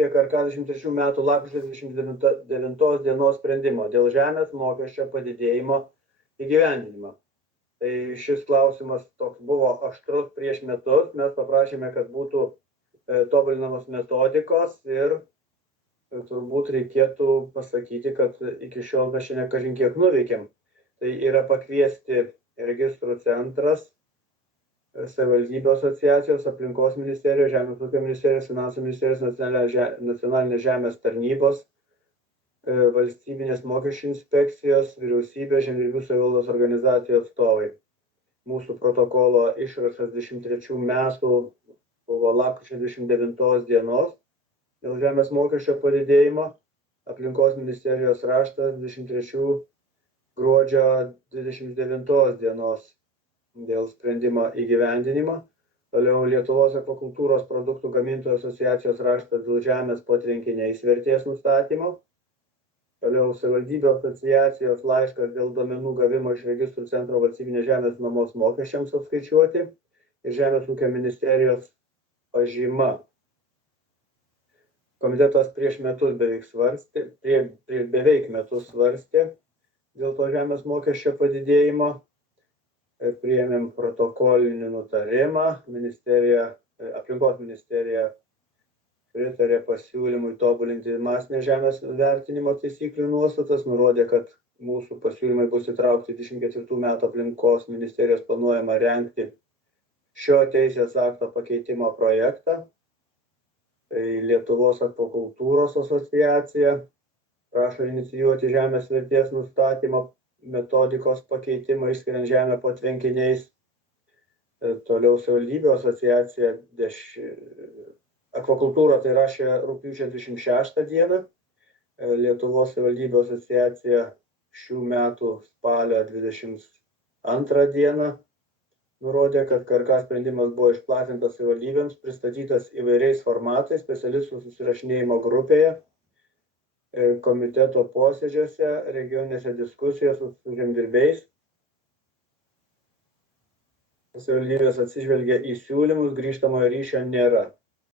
apie KRK 23 metų lapkričio 29 dienos sprendimo dėl žemės mokesčio padidėjimo įgyvendinimo. Tai šis klausimas toks buvo aštrus prieš metus. Mes paprašėme, kad būtų tobulinamos metodikos ir turbūt reikėtų pasakyti, kad iki šiol mes šiandien kažin kiek nuveikėm. Tai yra pakviesti registrų centras, savivaldybių asociacijos, aplinkos ministerijos, žemės ūkio ministerijos, finansų ministerijos, nacionalinės žemės tarnybos, valstybinės mokesčių inspekcijos, vyriausybės, žemdirbių savivaldos organizacijų atstovai. Mūsų protokolo išrašas 23 metų buvo lapkričio 29 dienos dėl žemės mokesčio padidėjimo, aplinkos ministerijos raštas 23 gruodžio 29 dienos dėl sprendimo įgyvendinimo. Toliau Lietuvos akvakultūros produktų gamintojų asociacijos raštas dėl žemės po tvenkiniais vertės nustatymo. Toliau savivaldybių asociacijos laiškas dėl duomenų gavimo iš registrų centro valstybinės žemės nuomos mokesčiams apskaičiuoti ir Žemės ūkio ministerijos pažyma. Komitetas prieš beveik metus svarstė dėl to žemės mokesčio padidėjimo. Priėmėm protokolinį nutarimą, aplinkos ministerija pritarė pasiūlymui tobulinti masinės žemės vertinimo taisyklių nuostatas, nurodė, kad mūsų pasiūlymai bus įtraukti 24 metų aplinkos ministerijos planuojama rengti šio teisės akto pakeitimo projektą. Tai Lietuvos akvakultūros asociacija prašo inicijuoti žemės vertės nustatymo metodikos pakeitimą, išskiriant žemę po tvenkiniais. Toliau savivaldybių asociacija akvakultūrą tai rašė rugpjūčio 26 dieną. Lietuvos savivaldybių asociacija šių metų spalio 22 dieną nurodė, kad KRK sprendimas buvo išplatintas savivaldybėms, pristatytas įvairiais formatais, specialistų susirašinėjimo grupėje, komiteto posėdžiuose, regioninėse diskusijose su žemdirbiais. Savivaldybės atsižvelgia į siūlymus, grįžtamojo ryšio nėra.